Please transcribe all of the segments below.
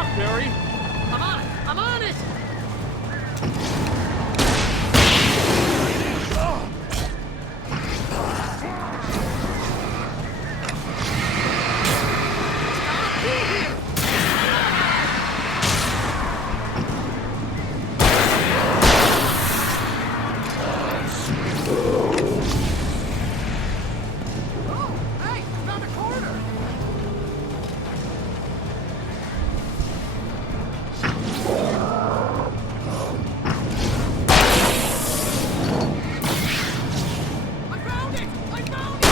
off, Barry! I'm on it! I'm on it! Hey, found a corner! I found it! I found it!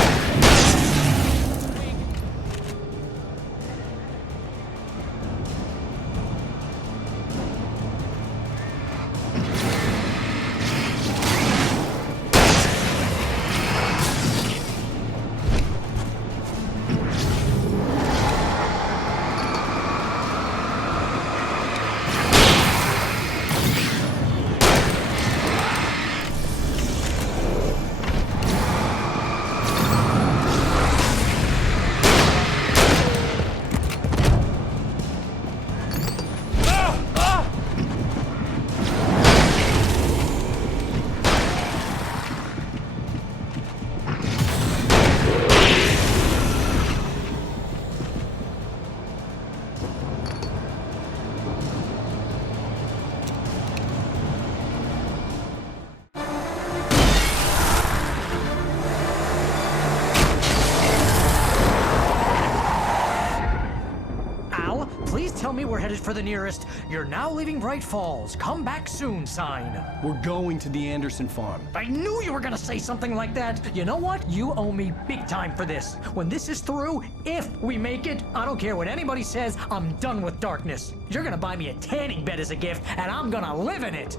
Al, please tell me we're headed for the nearest "You're now leaving Bright Falls. Come back soon" sign. We're going to the Anderson farm. I knew you were gonna say something like that. You know what? You owe me big time for this. When this is through, if we make it, I don't care what anybody says, I'm done with darkness. You're gonna buy me a tanning bed as a gift, and I'm gonna live in it.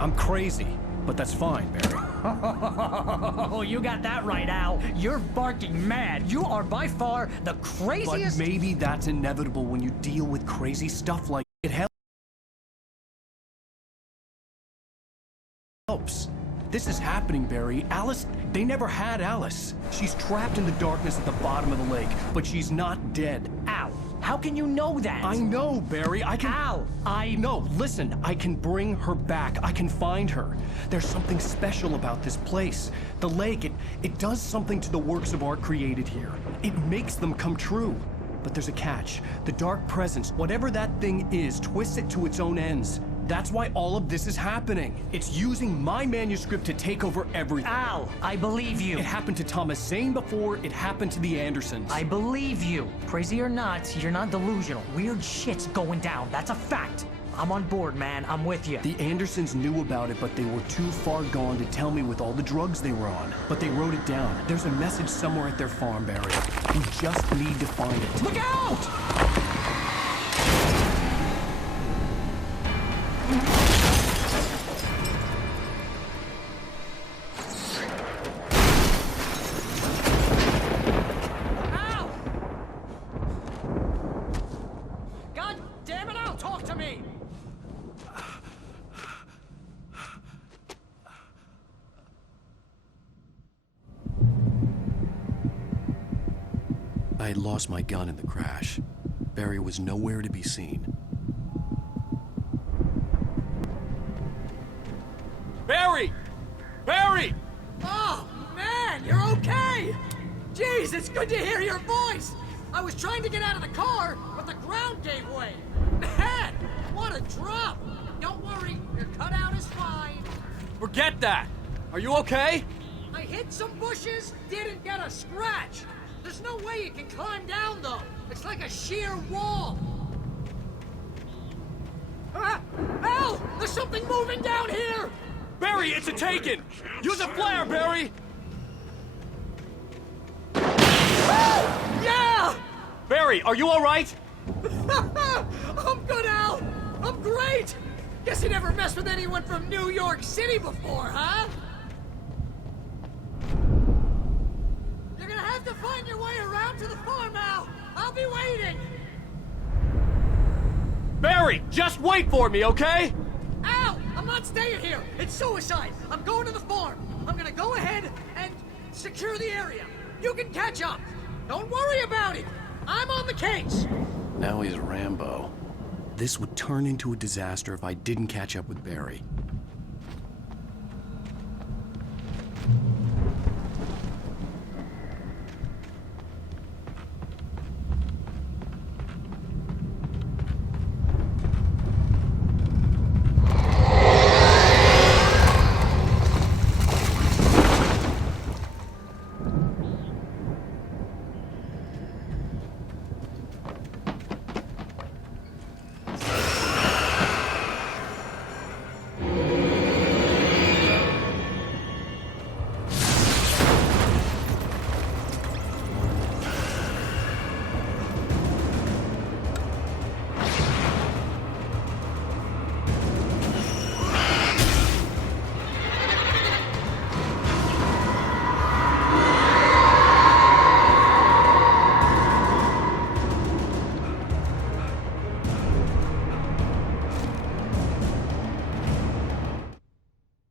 I'm crazy, but that's fine, Barry. Oh, you got that right, Al. You're barking mad. You are by far the But craziest. maybe that's inevitable when you deal with crazy stuff like it helps. This is happening, Barry. Alice, they never had Alice. She's trapped in the darkness at the bottom of the lake, but she's not dead. Al, how can you know that? I know, Barry. I can... Al, No, listen. I can bring her back. I can find her. There's something special about this place. The lake, it does something to the works of art created here. It makes them come true. But there's a catch. The dark presence, whatever that thing is, twists it to its own ends. That's why all of this is happening. It's using my manuscript to take over everything. Al, I believe you. It happened to Thomas Zane before, it happened to the Andersons. I believe you. Crazy or not, you're not delusional. Weird shit's going down. That's a fact. I'm on board, man. I'm with you. The Andersons knew about it, but they were too far gone to tell me with all the drugs they were on. But they wrote it down. There's a message somewhere at their farm, Barry. We just need to find it. Look out! Al! God damn it, Al, talk to me! I had lost my gun in the crash. Barry was nowhere to be seen. Barry! Barry! Oh, man, you're okay! Jeez, it's good to hear your voice! I was trying to get out of the car, but the ground gave way. Man, what a drop! Don't worry, your cutout is fine. Forget that! Are you okay? I hit some bushes, didn't get a scratch. There's no way you can climb down, though. It's like a sheer wall. Ah! Al! There's something moving down here! Barry, it's a Taken! Use a flare, Barry! Yeah! Barry, are you alright? I'm good, Al! I'm great! Guess you never messed with anyone from New York City before, huh? You're gonna to the farm, Al! I'll be waiting! Barry, just wait for me, okay? Al! I'm not staying here! It's suicide! I'm going to the farm! I'm gonna go ahead and secure the area. You can catch up! Don't worry about it! I'm on the case! Now he's Rambo. This would turn into a disaster if I didn't catch up with Barry.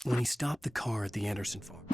When he stopped the car at the Anderson farm.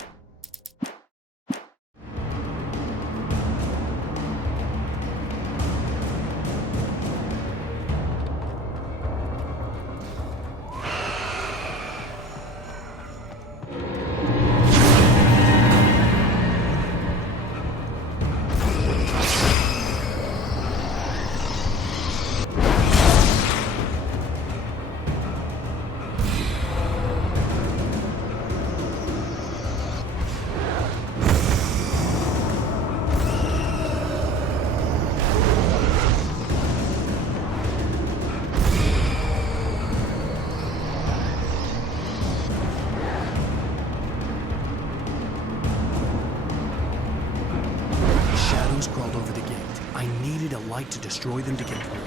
Crawled over the gate. I needed a light to destroy them to get through.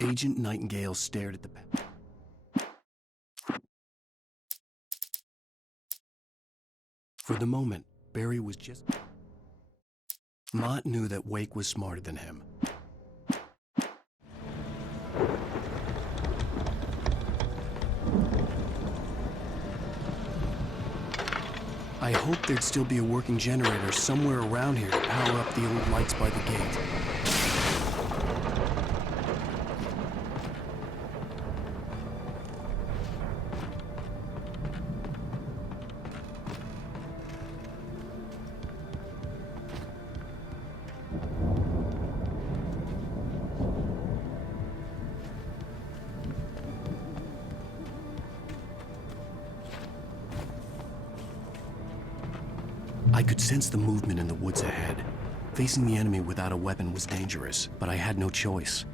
Agent Nightingale stared at the path. For the moment, Barry was just... Mott knew that Wake was smarter than him. I hoped there'd still be a working generator somewhere around here to power up the old lights by the gate. I could sense the movement in the woods ahead. Facing the enemy without a weapon was dangerous, but I had no choice.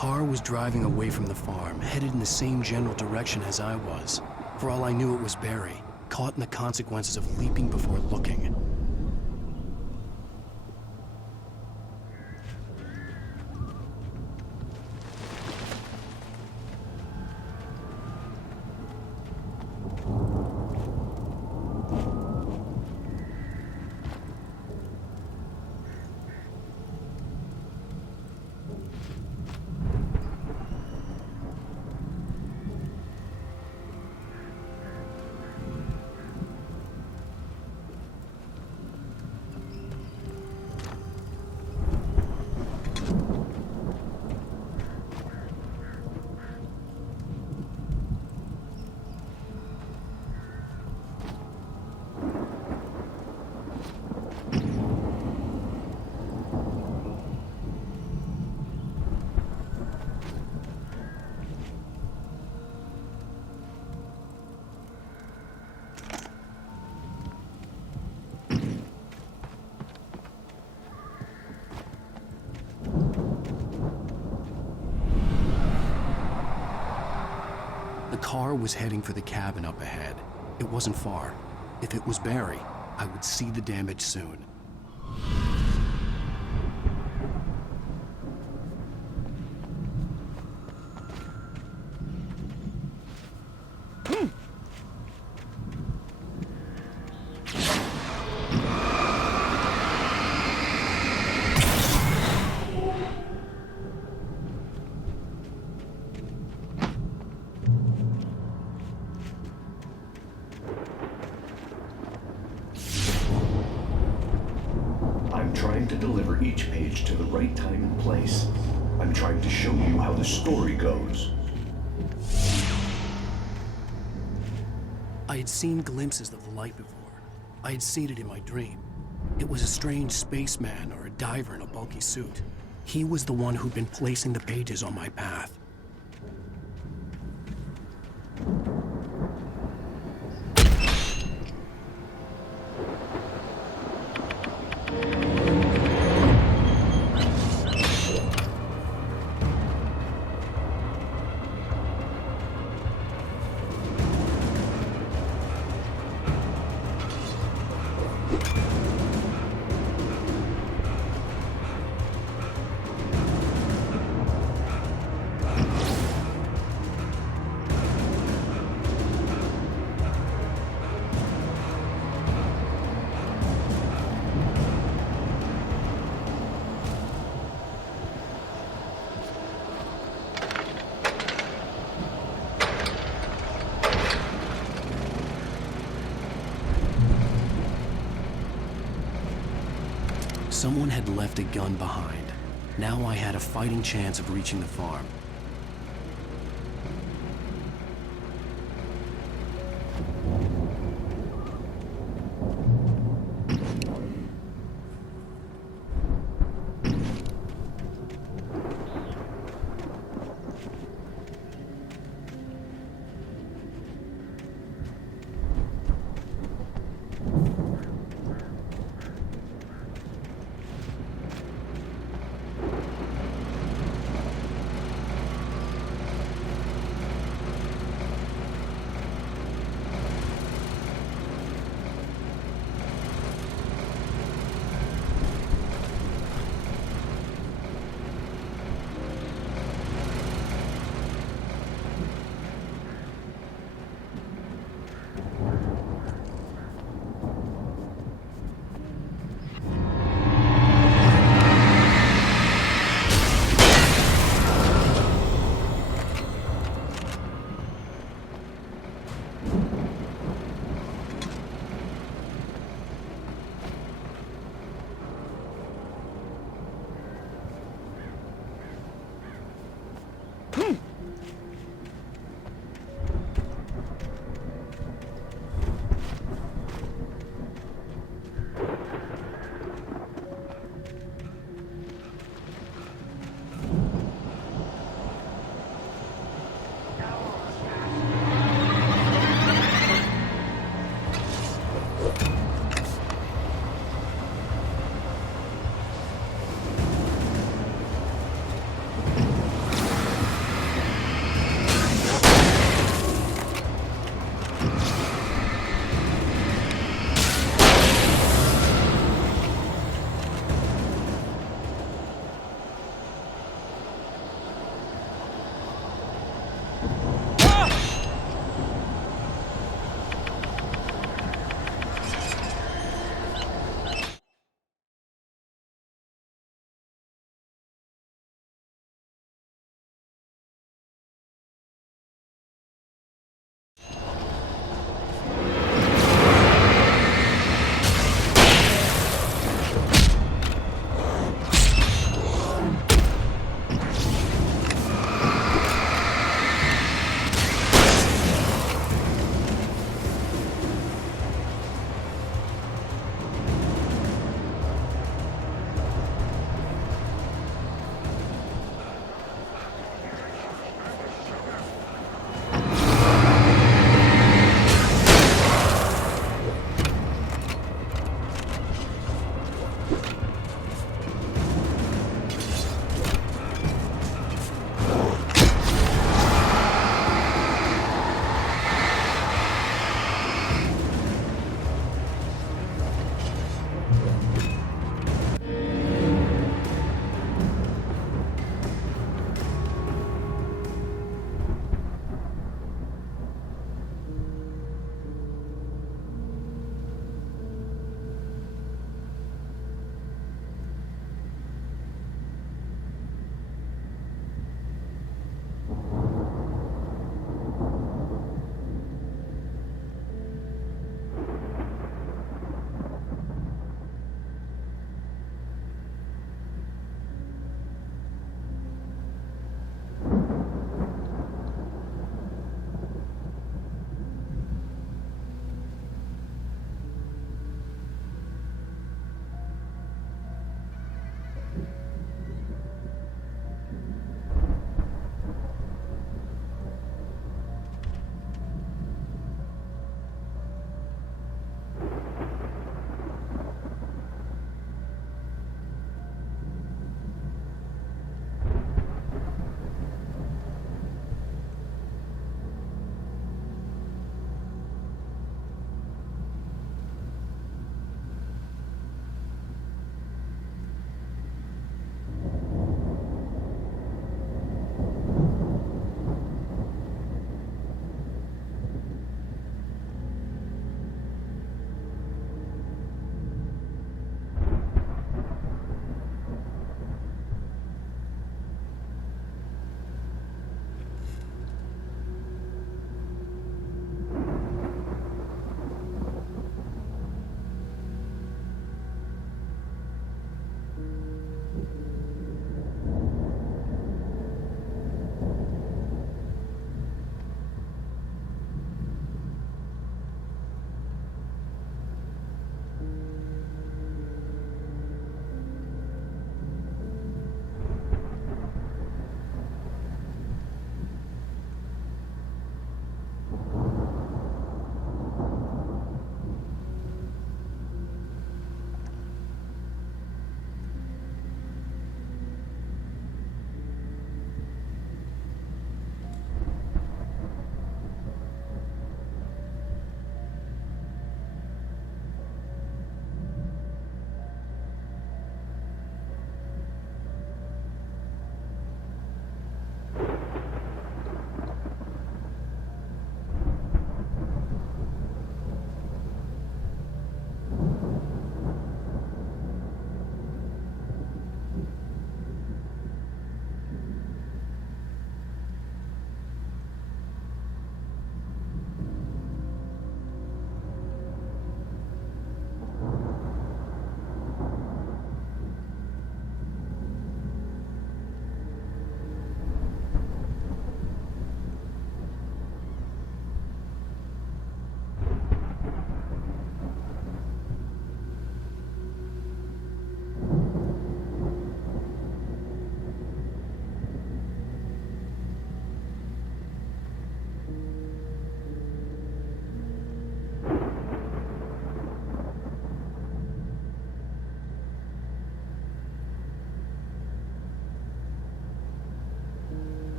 car was driving away from the farm, headed in the same general direction as I was. For all I knew, it was Barry, caught in the consequences of leaping before looking. The car was heading for the cabin up ahead. It wasn't far. If it was Barry, I would see the damage soon. I'm trying to deliver each page to the right time and place. I'm trying to show you how the story goes. I had seen glimpses of the light before. I had seen it in my dream. It was a strange spaceman or a diver in a bulky suit. He was the one who'd been placing the pages on my path. Someone had left a gun behind. Now I had a fighting chance of reaching the farm.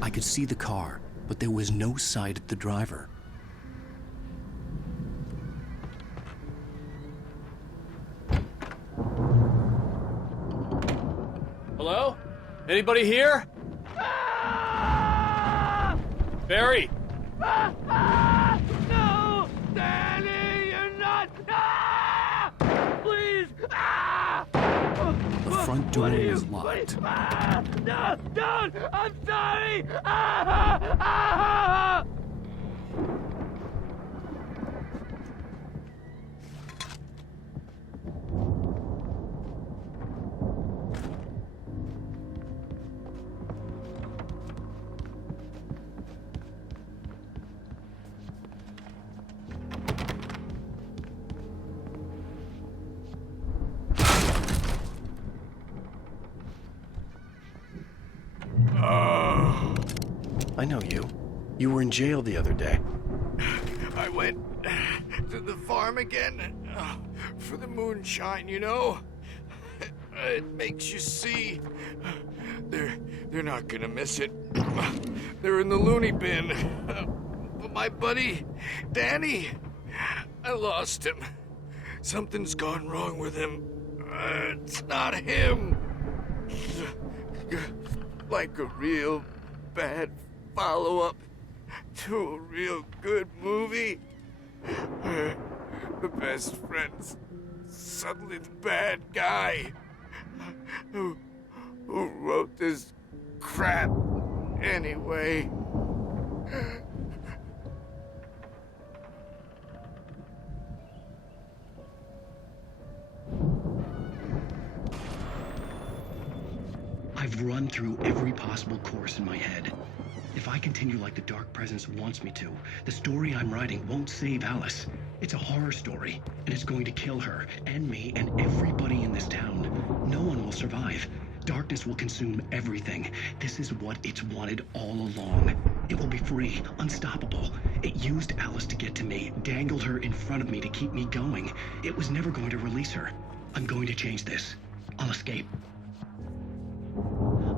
I could see the car, but there was no sight of the driver. Hello? Anybody here? Barry! No! Danny, you're not! Please! The front door was locked. No! Don't! I'm sorry! I know you. You were in jail the other day. I went to the farm again for the moonshine, you know? It makes you see. They're not gonna miss it. They're in the loony bin. But my buddy, Danny, I lost him. Something's gone wrong with him. It's not him. Like a real bad follow-up to a real good movie. The best friend's suddenly the bad guy who wrote this crap anyway. I've run through every possible course in my head. If I continue like the Dark Presence wants me to, the story I'm writing won't save Alice. It's a horror story, and it's going to kill her, and me, and everybody in this town. No one will survive. Darkness will consume everything. This is what it's wanted all along. It will be free, unstoppable. It used Alice to get to me, dangled her in front of me to keep me going. It was never going to release her. I'm going to change this. I'll escape.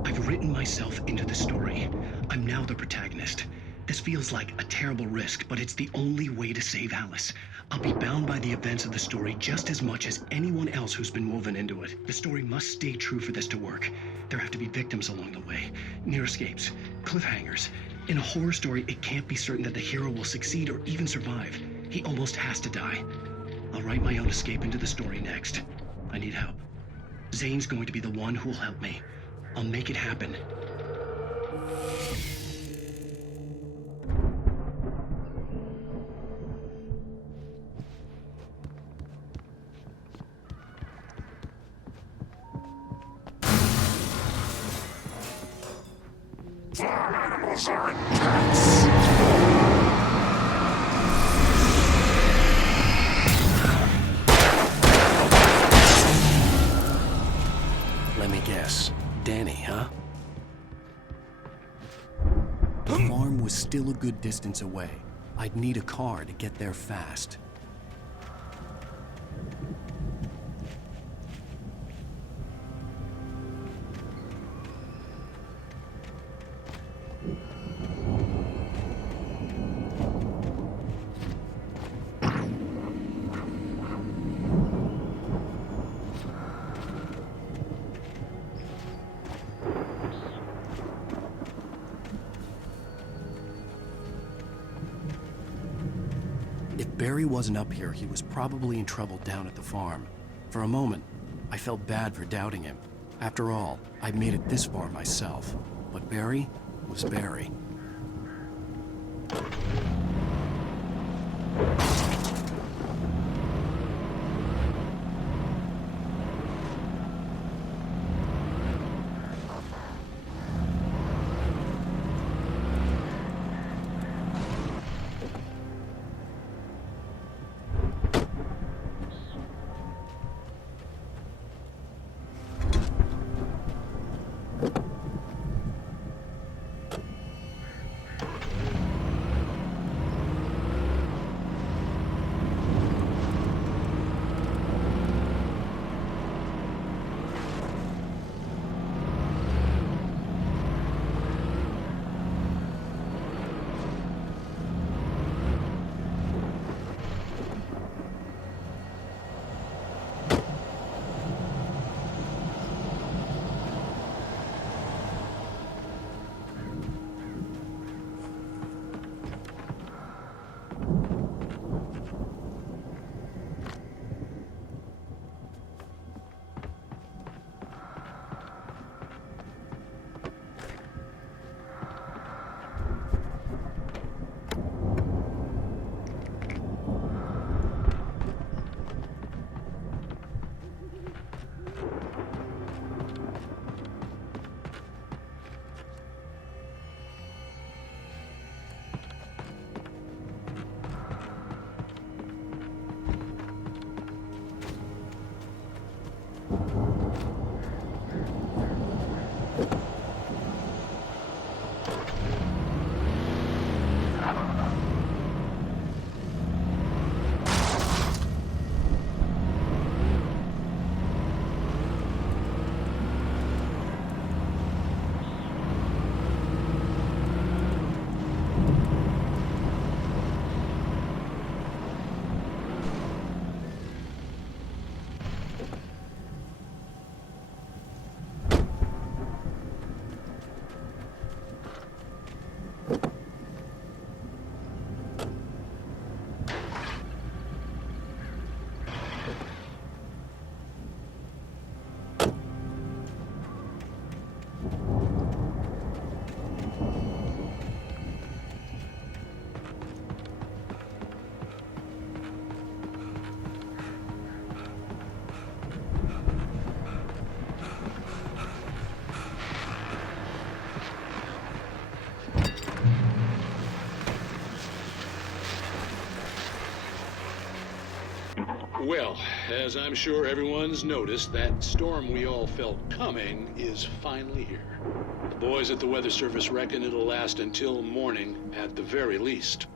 I've written myself into the story. I'm now the protagonist. This feels like a terrible risk, but it's the only way to save Alice. I'll be bound by the events of the story just as much as anyone else who's been woven into it. The story must stay true for this to work. There have to be victims along the way, near escapes, cliffhangers. In a horror story, it can't be certain that the hero will succeed or even survive. He almost has to die. I'll write my own escape into the story next. I need help. Zane's going to be the one who'll help me. I'll make it happen. Farm animals aren't pets. Let me guess. Danny, huh? The farm was still a good distance away. I'd need a car to get there fast. If Barry wasn't up here, he was probably in trouble down at the farm. For a moment, I felt bad for doubting him. After all, I'd made it this far myself. But Barry was Barry. Well, as I'm sure everyone's noticed, that storm we all felt coming is finally here. The boys at the Weather Service reckon it'll last until morning at the very least.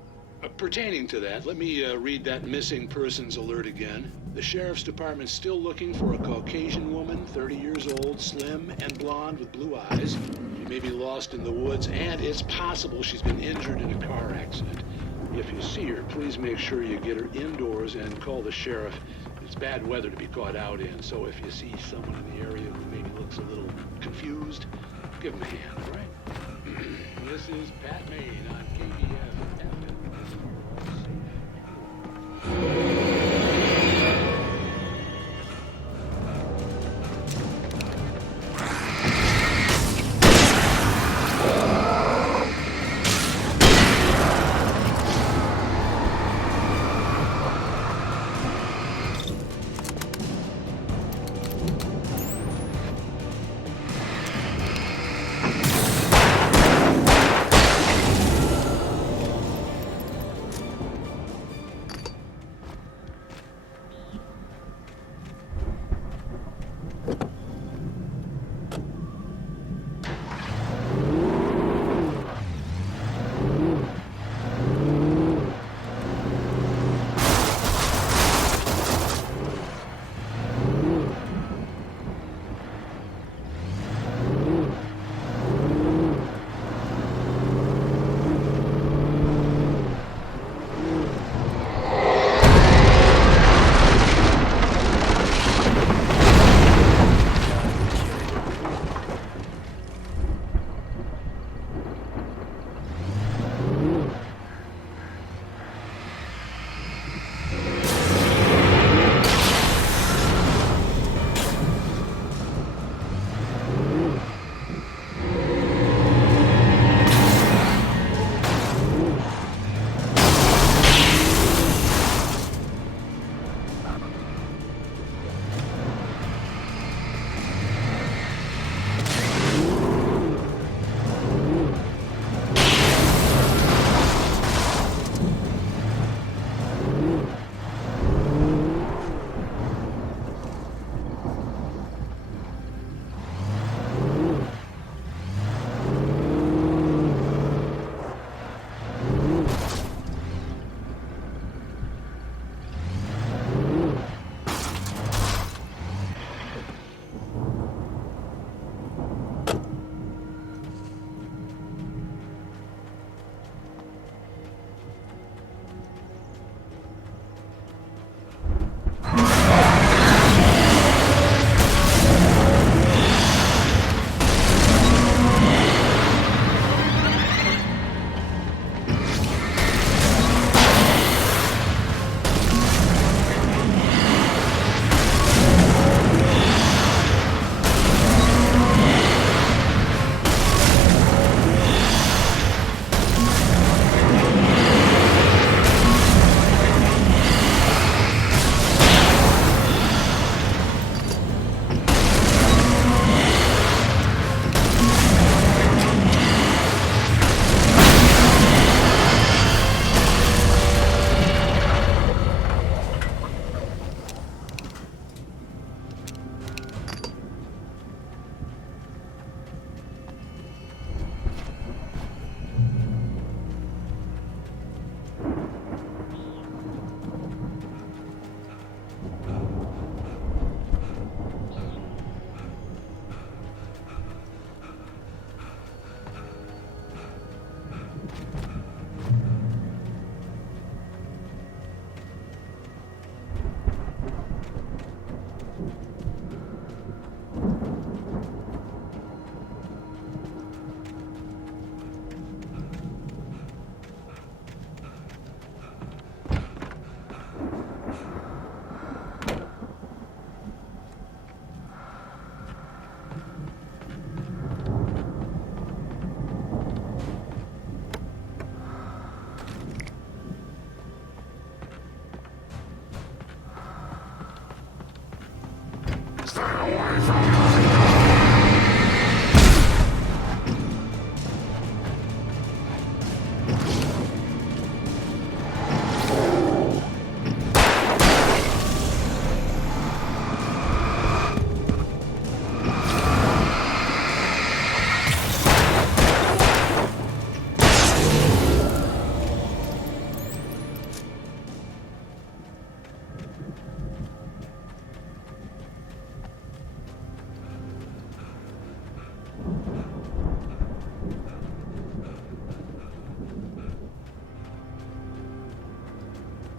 Pertaining to that, let me read that missing persons alert again. The Sheriff's Department's still looking for a Caucasian woman, 30 years old, slim and blonde with blue eyes. She may be lost in the woods, and it's possible she's been injured in a car accident. If you see her, please make sure you get her indoors and call the sheriff. It's bad weather to be caught out in, so if you see someone in the area who maybe looks a little confused, give them a hand, all right? This is Pat Maine on KBF FM.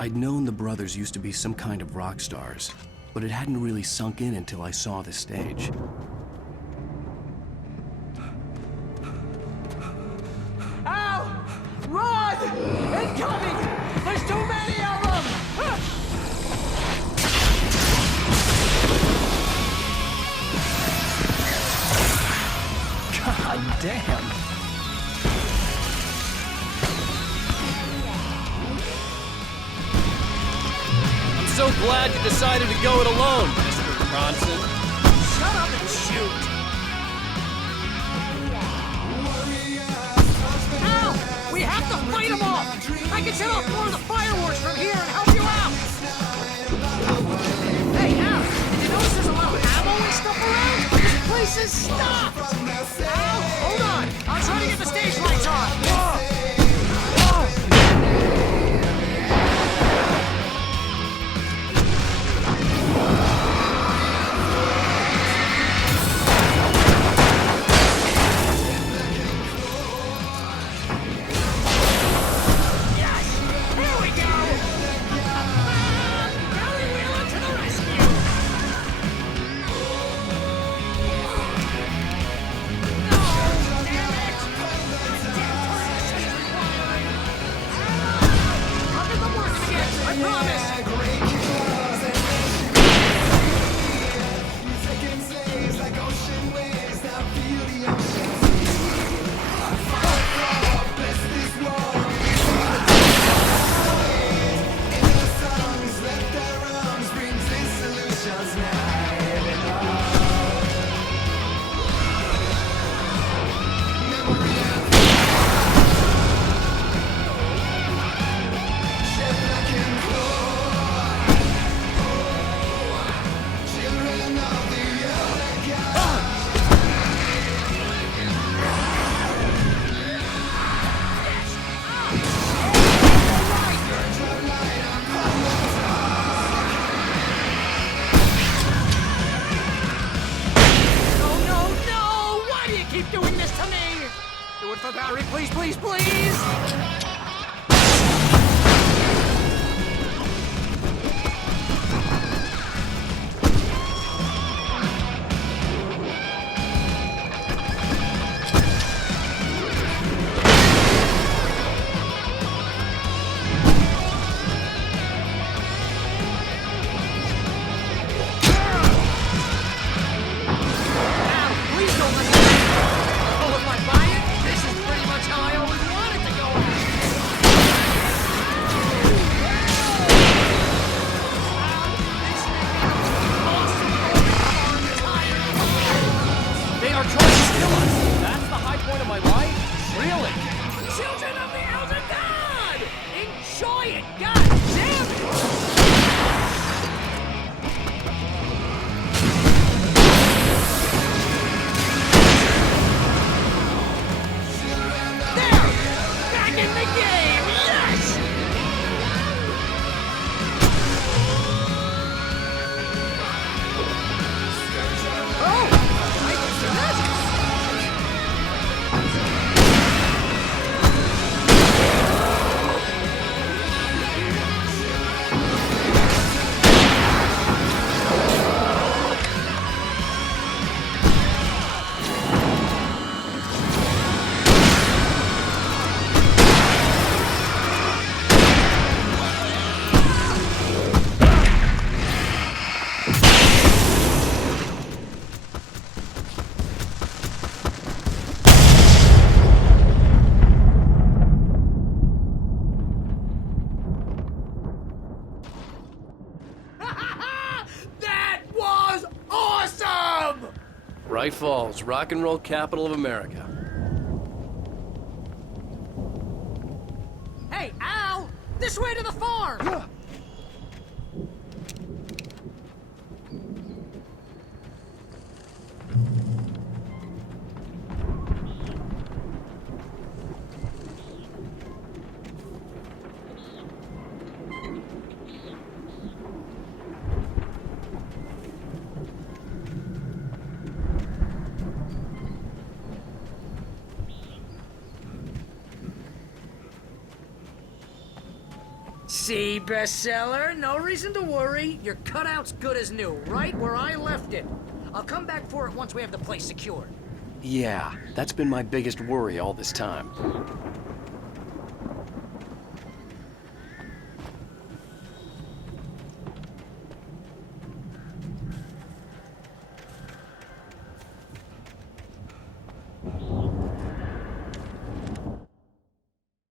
I'd known the brothers used to be some kind of rock stars, but it hadn't really sunk in until I saw the stage. Al! Run! Incoming! There's too many of them! God damn! I'm so glad you decided to go it alone, Mr. Bronson. Shut up and shoot! Al! We have to fight them off! I can set off more of the fireworks from here and help you out! Hey, Al! Did you notice there's a lot of ammo and stuff around? This place is stopped! Al! Hold on! I'll try to get the stage lights on! Please, please, please! Children of the Elder God! Enjoy it, God damn it! There! Back in the game! Yes! Oh! I can see that! Bright Falls, rock and roll capital of America. Hey, Al! This way to the farm! See, bestseller? No reason to worry. Your cutout's good as new, right where I left it. I'll come back for it once we have the place secured. Yeah, that's been my biggest worry all this time.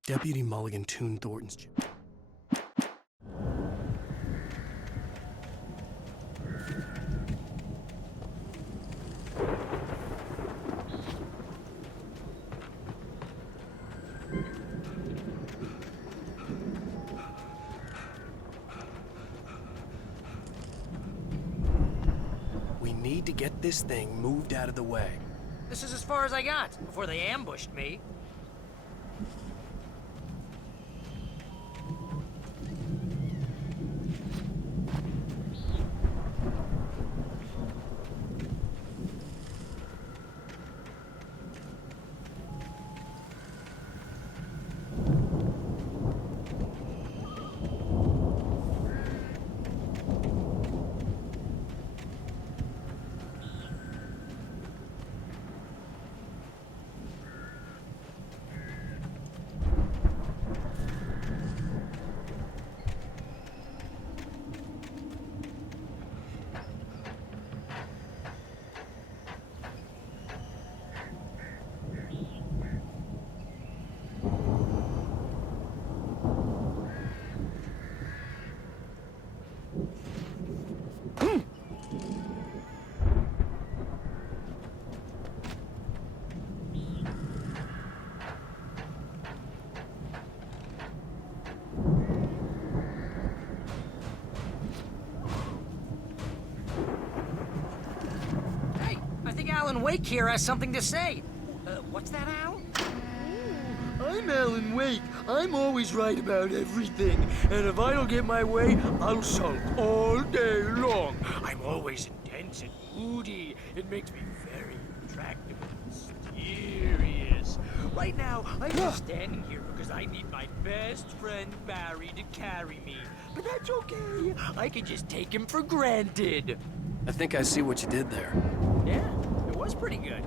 Deputy Mulligan tuned Thornton's chip. We need to get this thing moved out of the way. This is as far as I got before they ambushed me. Alan Wake here has something to say. What's that, Al? I'm Alan Wake. I'm always right about everything. And if I don't get my way, I'll sulk all day long. I'm always intense and moody. It makes me very attractive and mysterious. Right now, I'm just standing here because I need my best friend Barry to carry me. But that's okay. I can just take him for granted. I think I see what you did there. Yeah, it was pretty good.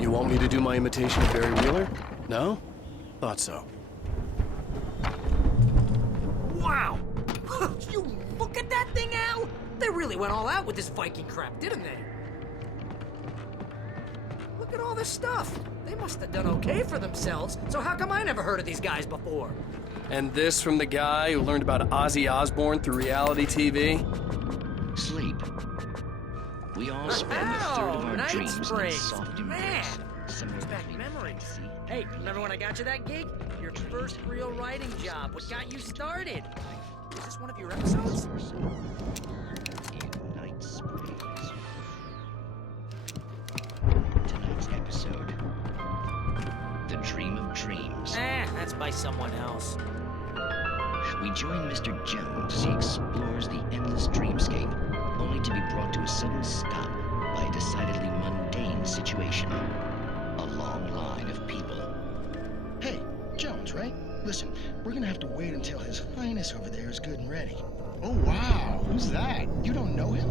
You want me to do my imitation of Barry Wheeler? No? Thought so. Wow! You look at that thing, Al! They really went all out with this Viking crap, didn't they? Look at all this stuff. They must have done okay for themselves, so how come I never heard of these guys before? And this from the guy who learned about Ozzy Osbourne through reality TV? Sleep. We all spend a third of our Night dreams in Springs. soft Man, embrace. brings back memories. Hey, remember when I got you that gig? Your first real writing job. What got you started? Is this one of your episodes? In Night Springs. Tonight's episode. The Dream of Dreams. That's by someone else. We join Mr. Jones as he explores the endless dreamscape, only to be brought to a sudden stop by a decidedly mundane situation. A long line of people. Hey, Jones, right? Listen, we're gonna have to wait until His Highness over there is good and ready. Oh, wow. Who's that? You don't know him?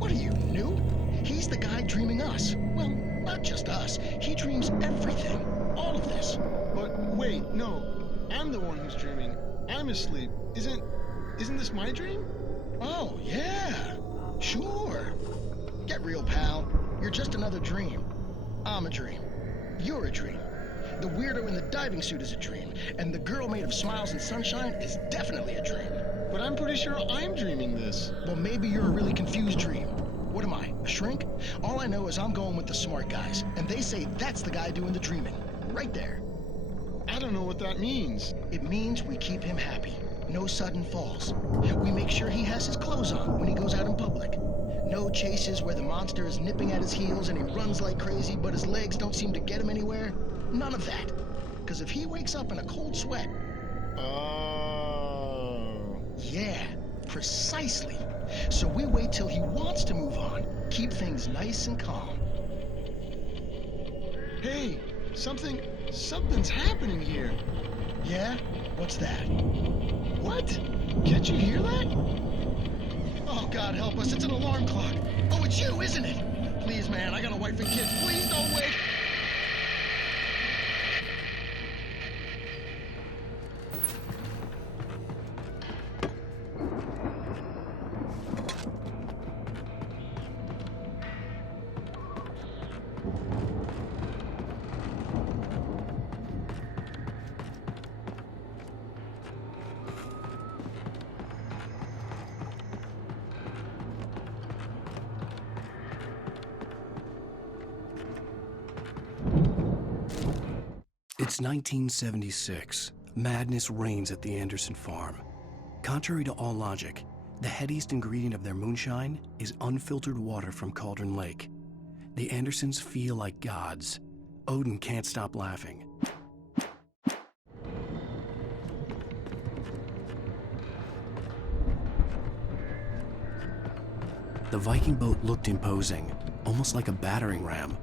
What are you, new? He's the guy dreaming us. Well, not just us. He dreams everything. All of this. But wait, no. I'm the one who's dreaming. I'm asleep. Isn't this my dream? Oh, yeah. Sure. Get real, pal. You're just another dream. I'm a dream. You're a dream. The weirdo in the diving suit is a dream, and the girl made of smiles and sunshine is definitely a dream. But I'm pretty sure I'm dreaming this. Well, maybe you're a really confused dream. What am I, a shrink? All I know is I'm going with the smart guys, and they say that's the guy doing the dreaming. Right there. I don't know what that means. It means we keep him happy. No sudden falls. We make sure he has his clothes on when he goes out in public. No chases where the monster is nipping at his heels and he runs like crazy, but his legs don't seem to get him anywhere. None of that. Because if he wakes up in a cold sweat... Oh... Yeah, precisely. So we wait till he wants to move on. Keep things nice and calm. Hey, Something's happening here. Yeah? What's that? What? Can't you hear that? Oh, God help us, it's an alarm clock. Oh, it's you, isn't it? Please, man, I got a wife and kids. Please don't wake. It's 1976. Madness reigns at the Anderson farm. Contrary to all logic, the headiest ingredient of their moonshine is unfiltered water from Cauldron Lake. The Andersons feel like gods. Odin can't stop laughing. The Viking boat looked imposing, almost like a battering ram.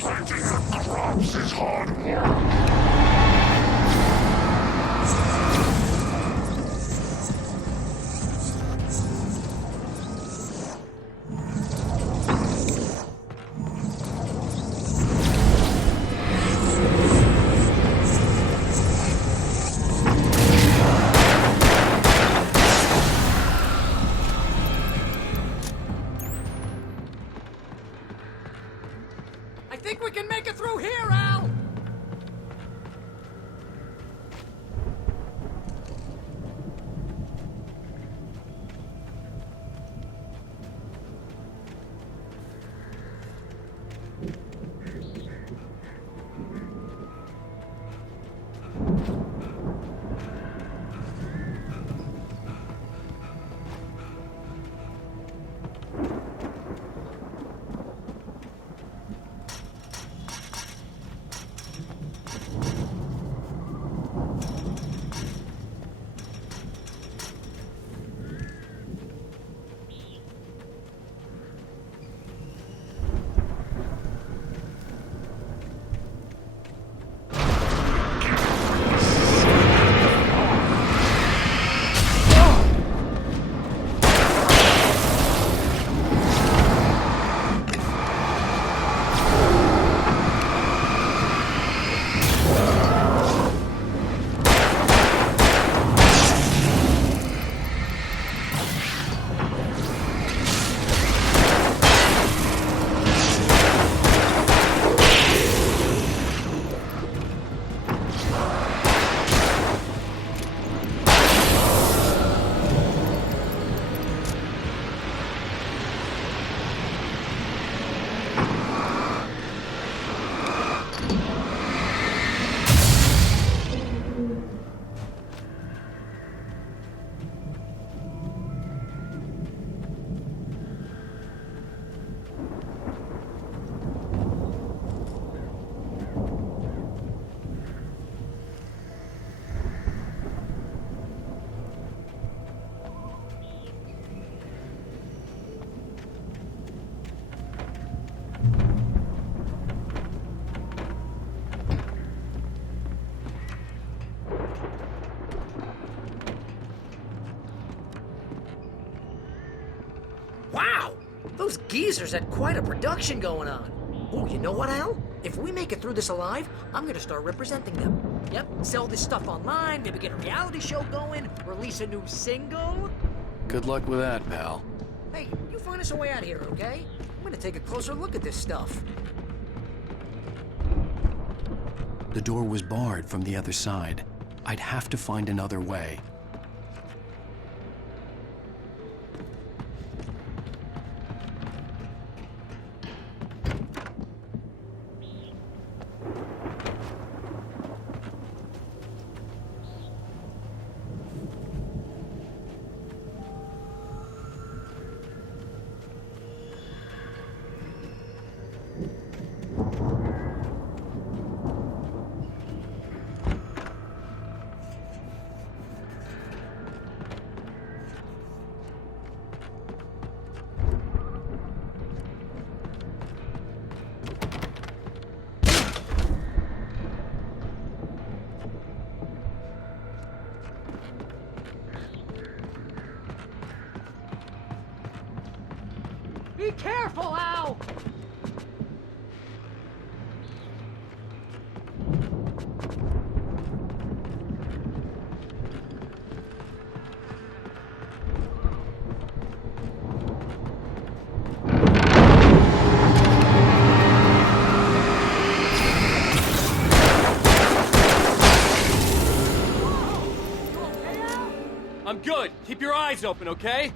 Plenty of crops is hard work. I think we can make it through here, Al! Wow! Those geezers had quite a production going on. Oh, you know what, Al? If we make it through this alive, I'm gonna start representing them. Yep, sell this stuff online, maybe get a reality show going, release a new single. Good luck with that, pal. Hey, you find us a way out of here, okay? I'm gonna take a closer look at this stuff. The door was barred from the other side. I'd have to find another way. Be careful, Al! I'm good. Keep your eyes open, okay?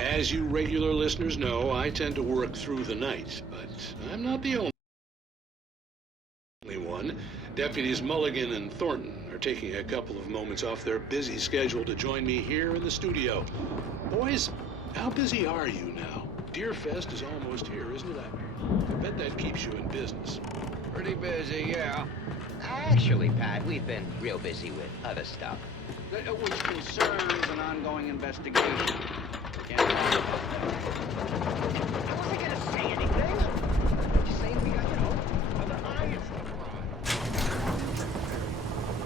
As you regular listeners know, I tend to work through the night, but I'm not the only one. Deputies Mulligan and Thornton are taking a couple of moments off their busy schedule to join me here in the studio. Boys, how busy are you now? Deerfest is almost here, isn't it? I bet that keeps you in business. Pretty busy, yeah. Actually, Pat, we've been real busy with other stuff. Which concerns an ongoing investigation. I wasn't gonna say anything. Just saying we got, other eyes.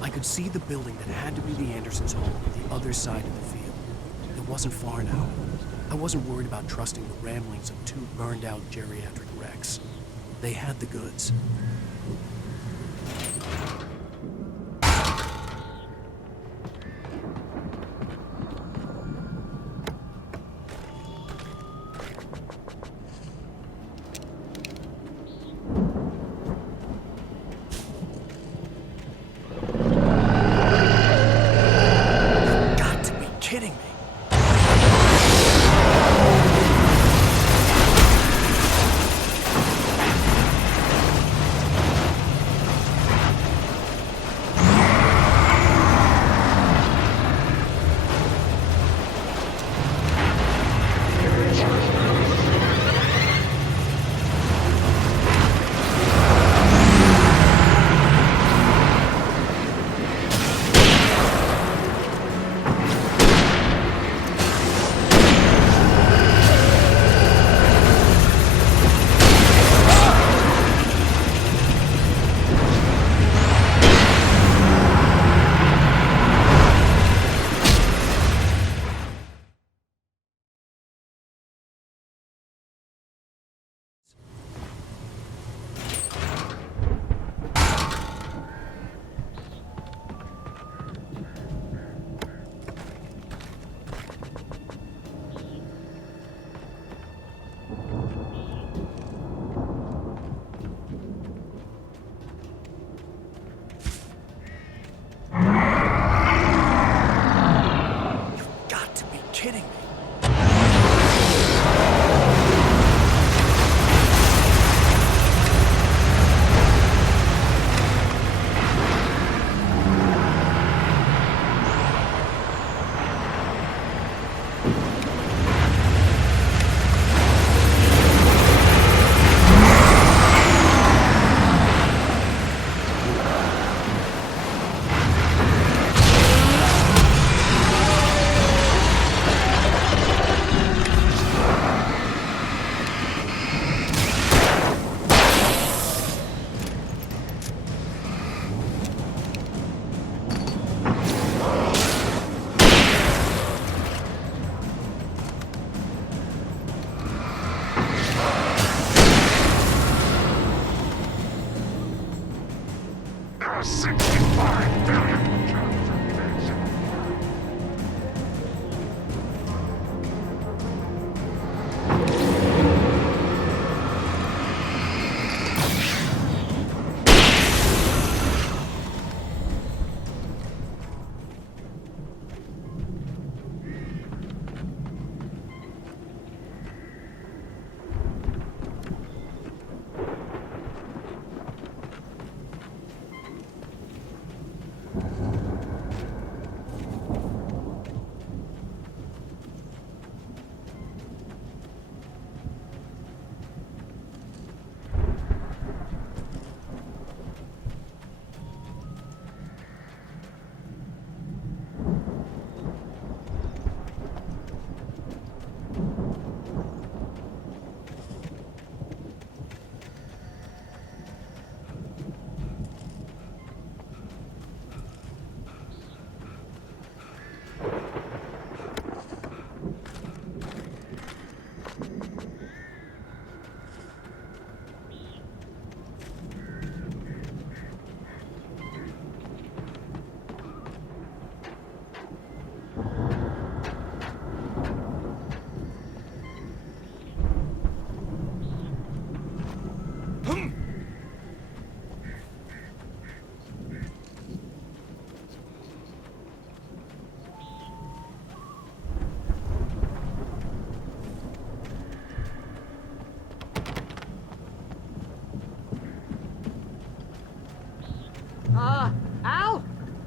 I could see the building that had to be the Andersons' home on the other side of the field. It wasn't far now. I wasn't worried about trusting the ramblings of two burned-out geriatric wrecks. They had the goods.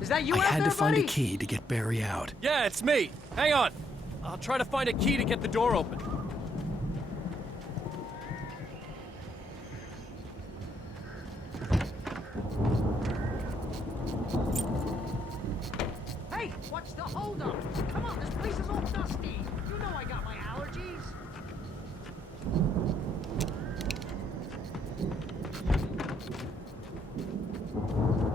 Is that you I out had there, to find buddy? a key to get Barry out. Yeah, it's me. Hang on. I'll try to find a key to get the door open. Hey, what's the holdup? Come on, this place is all dusty. You know I got my allergies.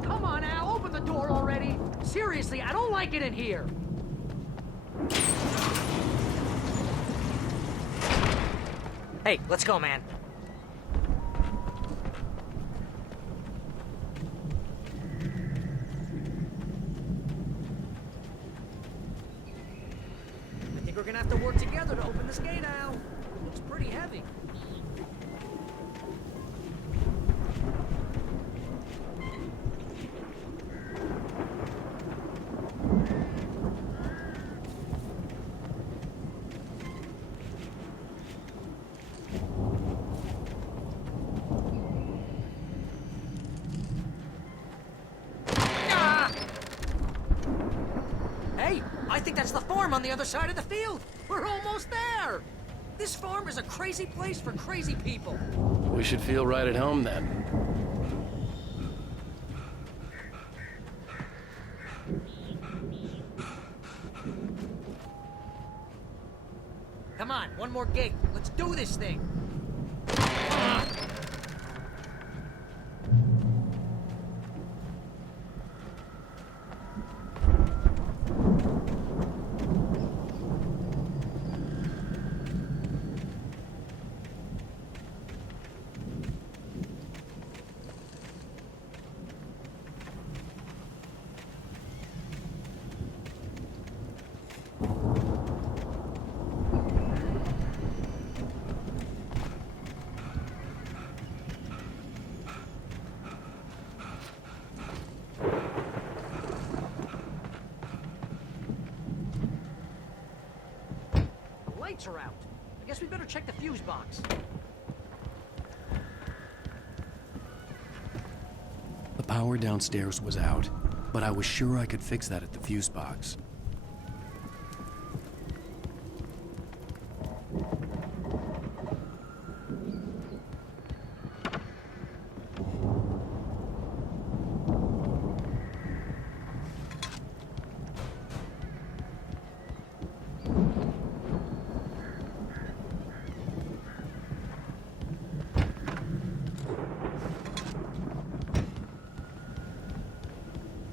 Come on, Al, open the door already. Seriously, I don't like it in here. Hey, let's go, man. I think we're gonna have to work together to open this gate, Al. It looks pretty heavy. Hey, I think that's the farm on the other side of the field. We're almost there. This farm is a crazy place for crazy people. We should feel right at home then. Come on, one more gate. Let's do this thing. Lights are out. I guess we better check the fuse box. The power downstairs was out, but I was sure I could fix that at the fuse box.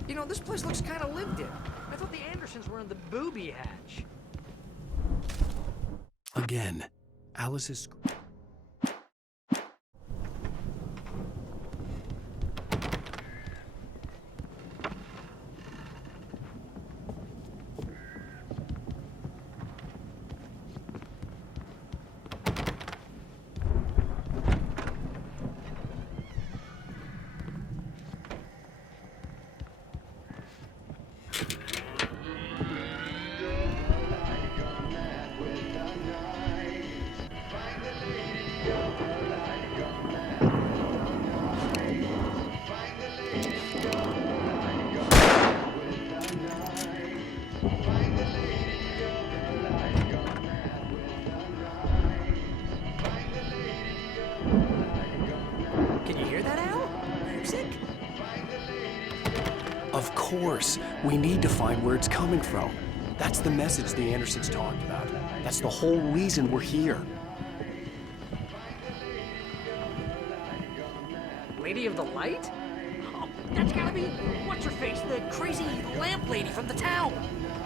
You know, this place looks kind of lived in. I thought the Andersons were in the booby hatch. Again, Alice's... Can you hear that, Al? Music? Of course, we need to find where it's coming from. That's the message the Andersons talked about. That's the whole reason we're here. Lady of the Light? Oh, that's gotta be what's-her-face, the crazy lamp lady from the town.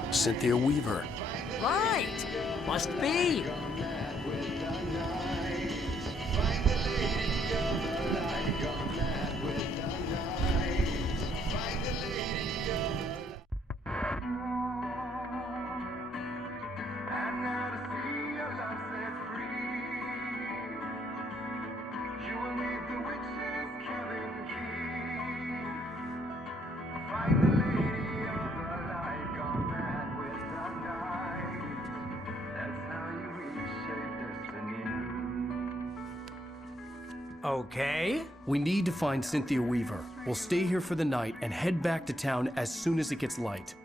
Cynthia Weaver. Right. Must be. Okay. We need to find Cynthia Weaver. We'll stay here for the night and head back to town as soon as it gets light.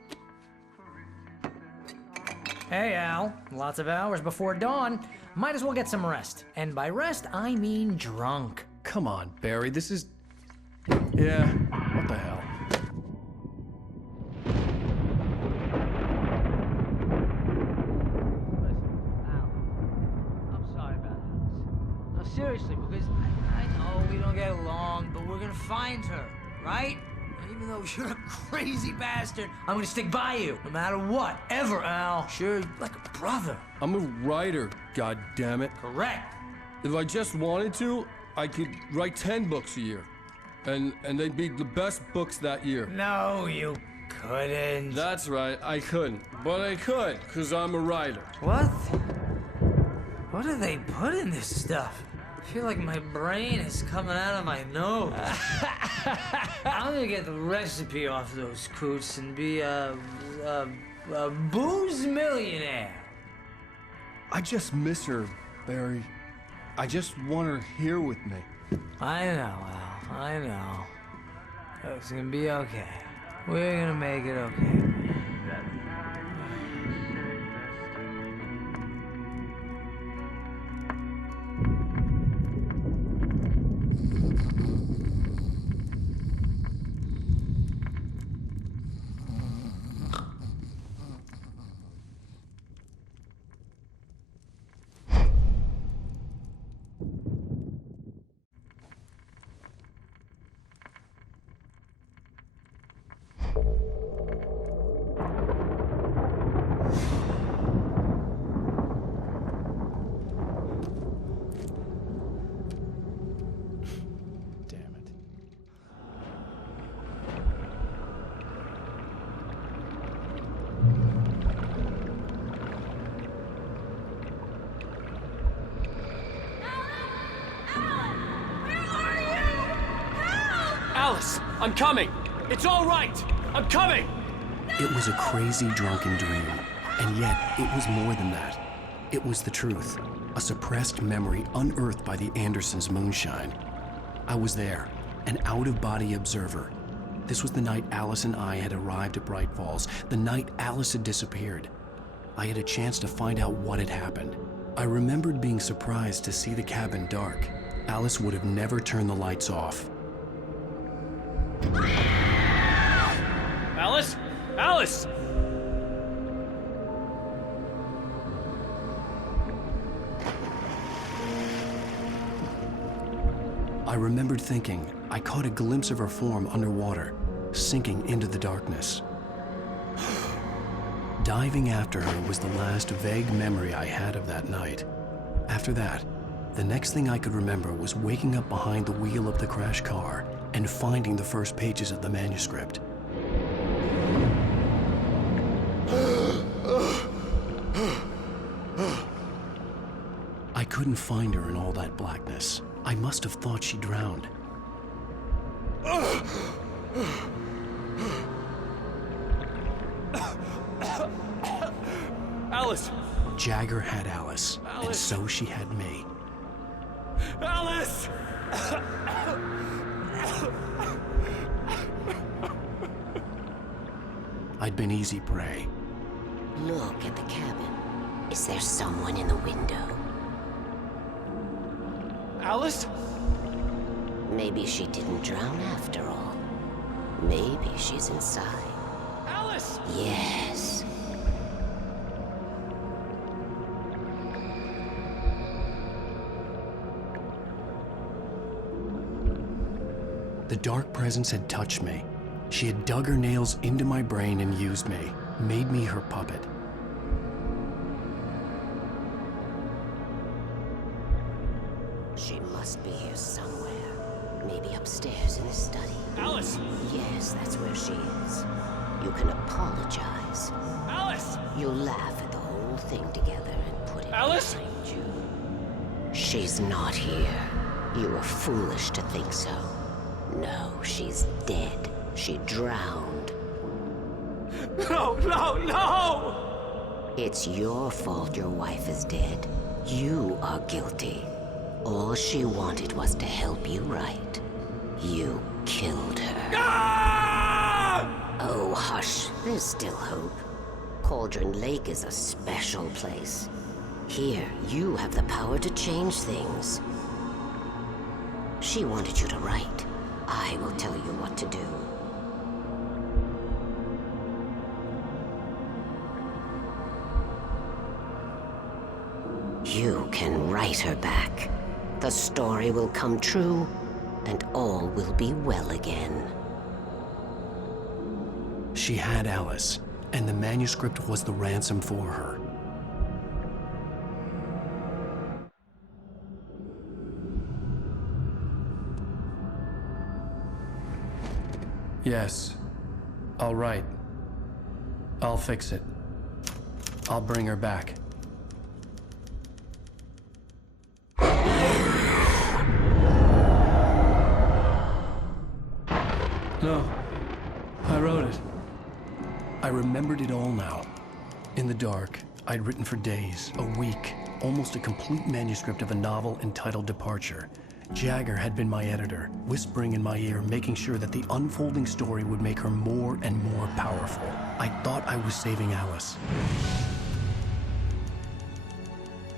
Hey, Al. Lots of hours before dawn. Might as well get some rest. And by rest, I mean drunk. Come on, Barry, this is... Yeah, what the hell? I'm sorry about this. No, seriously, because I know we don't get along, but we're gonna find her, right? And even though you're a crazy bastard, I'm gonna stick by you, no matter what, ever, Al. Sure, like a brother. I'm a writer, goddammit. Correct. If I just wanted to, I could write 10 books a year. And they'd be the best books that year. No, you couldn't. That's right, I couldn't. But I could, because I'm a writer. What? What do they put in this stuff? I feel like my brain is coming out of my nose. I'm gonna get the recipe off those coots and be a booze millionaire. I just miss her, Barry. I just want her here with me. I know, Al. I know. It's gonna be okay. We're gonna make it okay. Alice, I'm coming! It's all right! I'm coming! It was a crazy, drunken dream, and yet it was more than that. It was the truth, a suppressed memory unearthed by the Andersons' moonshine. I was there, an out-of-body observer. This was the night Alice and I had arrived at Bright Falls, the night Alice had disappeared. I had a chance to find out what had happened. I remembered being surprised to see the cabin dark. Alice would have never turned the lights off. Alice? Alice! I remembered thinking I caught a glimpse of her form underwater, sinking into the darkness. Diving after her was the last vague memory I had of that night. After that, the next thing I could remember was waking up behind the wheel of the crashed car and finding the first pages of the manuscript. I couldn't find her in all that blackness. I must have thought she drowned. Alice! Jagger had Alice, and so she had me. Alice! I'd been easy prey. Look at the cabin. Is there someone in the window? Alice? Maybe she didn't drown after all. Maybe she's inside. Alice! Yes. The dark presence had touched me. She had dug her nails into my brain and used me, made me her puppet. She must be here somewhere. Maybe upstairs in the study. Alice! Yes, that's where she is. You can apologize. Alice! You'll laugh at the whole thing together and put it Alice? behind you. She's not here. You were foolish to think so. No, she's dead. She drowned. No, no, no! It's your fault your wife is dead. You are guilty. All she wanted was to help you write. You killed her. Oh, hush. There's still hope. Cauldron Lake is a special place. Here, you have the power to change things. She wanted you to write. I will tell you what to do. You can write her back. The story will come true, and all will be well again. She had Alice, and the manuscript was the ransom for her. Yes. All right. I'll fix it. I'll bring her back. No. I wrote it. I remembered it all now. In the dark, I'd written for days, a week, almost a complete manuscript of a novel entitled Departure. Jagger had been my editor, whispering in my ear, making sure that the unfolding story would make her more and more powerful. I thought I was saving Alice.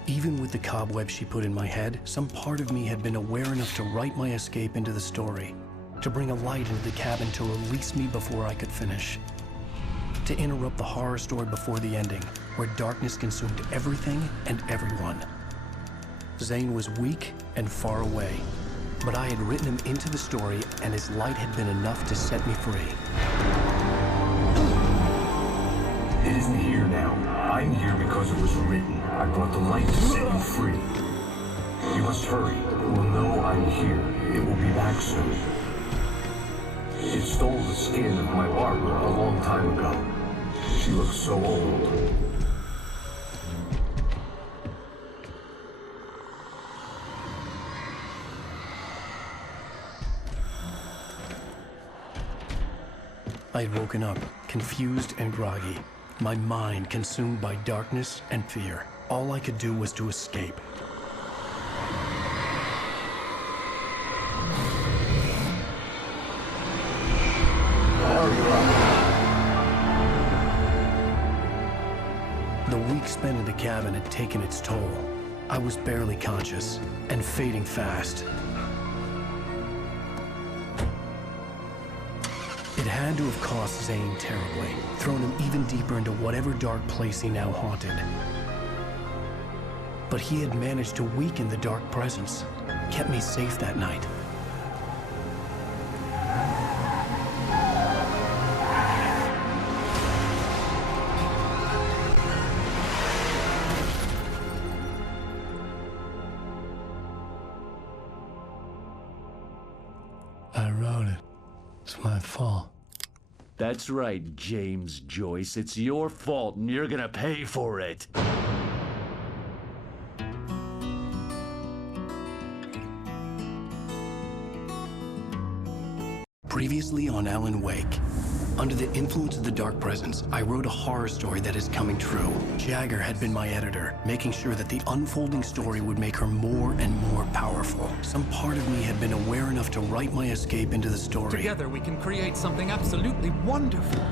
Even with the cobwebs she put in my head, some part of me had been aware enough to write my escape into the story, to bring a light into the cabin to release me before I could finish, to interrupt the horror story before the ending, where darkness consumed everything and everyone. Zane was weak and far away, but I had written him into the story, and his light had been enough to set me free. It isn't here now. I'm here because it was written. I brought the light to set you free. You must hurry. It will know I'm here. It will be back soon. It stole the skin of my Barbara a long time ago. She looks so old. I had woken up, confused and groggy, my mind consumed by darkness and fear. All I could do was to escape. The week spent in the cabin had taken its toll. I was barely conscious and fading fast. It had to have cost Zane terribly, thrown him even deeper into whatever dark place he now haunted. But he had managed to weaken the dark presence, kept me safe that night. I wrote it. It's my fault. That's right, James Joyce. It's your fault, and you're gonna pay for it. Previously on Alan Wake. Under the influence of the dark presence, I wrote a horror story that is coming true. Jagger had been my editor, making sure that the unfolding story would make her more and more powerful. Some part of me had been aware enough to write my escape into the story. Together we can create something absolutely wonderful.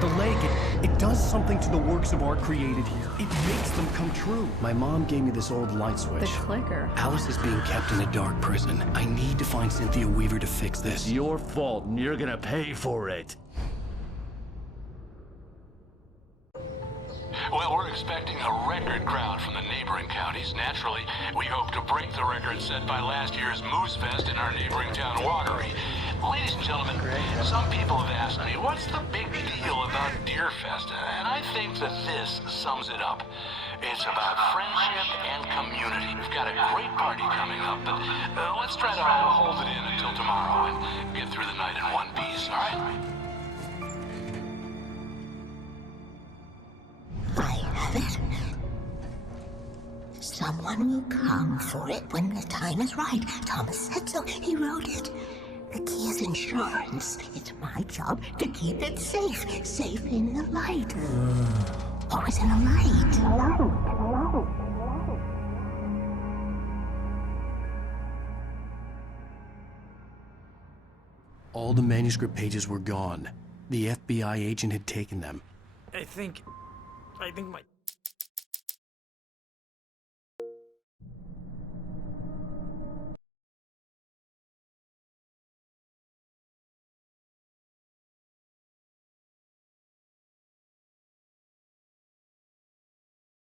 The lake, it does something to the works of art created here. It makes them come true. My mom gave me this old light switch. The clicker. Alice is being kept in a dark prison. I need to find Cynthia Weaver to fix this. It's your fault, and you're gonna pay for it. Well, we're expecting a record crowd from the neighboring counties. Naturally, we hope to break the record set by last year's Moose Fest in our neighboring town, Watery. Ladies and gentlemen, some people have asked me, what's the big deal about Deer Fest? And I think that this sums it up. It's about friendship and community. We've got a great party coming up, but let's try to hold it in until tomorrow and get through the night in one piece, all right? I have it. Someone will come for it when the time is right. Thomas said so. He wrote it. The key is insurance. It's my job to keep it safe. Safe in the light. Always in the light. All the manuscript pages were gone. The FBI agent had taken them. I think my